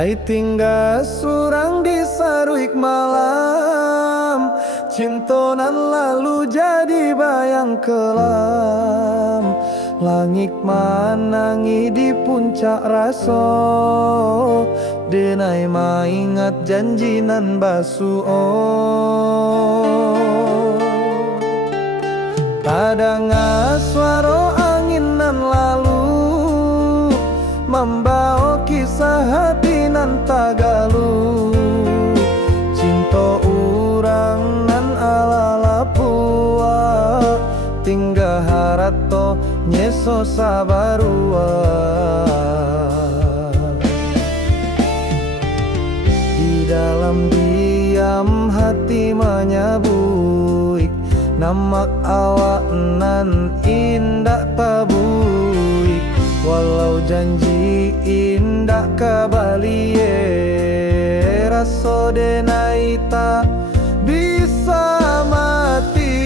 Tai tinggal surang di saruik malam, cintonan lalu jadi bayang kelam. Langit manangi di puncak raso, denai maingat janjinan basuo. Tadanga suara anginan lalu, membawa kisah hati nan tagalu. Cinta urang nan ala lapua, tinggal harato nyeso sabarua. Di dalam diam hati menyabuik, namak awak nan indah tabuik. Walau janji indah kabalie, raso denai tak bisa mati.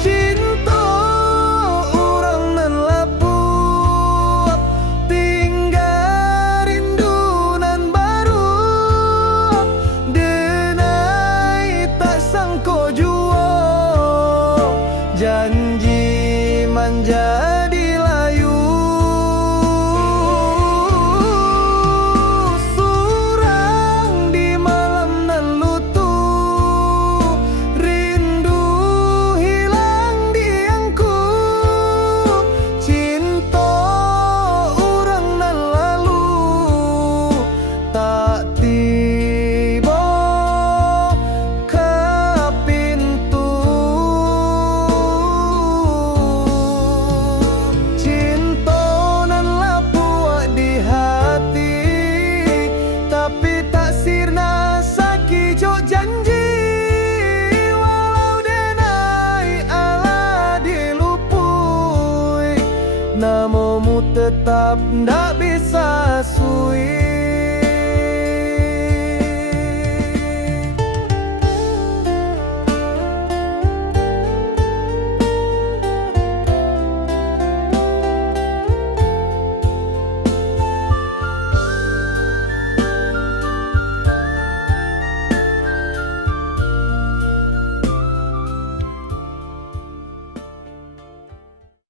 Cinta orang nan lapuk, tinggal rindu nan baru. Denai tak sangko jua, janji menjadi layu. Surang di malam nan lutu, rindu hilang diangku. Cinta orang nan lalu tak tiba ke pintu. Cinta nan lapuk di hati, tapi tak sirna saki jok janji. Walau denai ala dilupui, namomu tetap ndak bisa sui.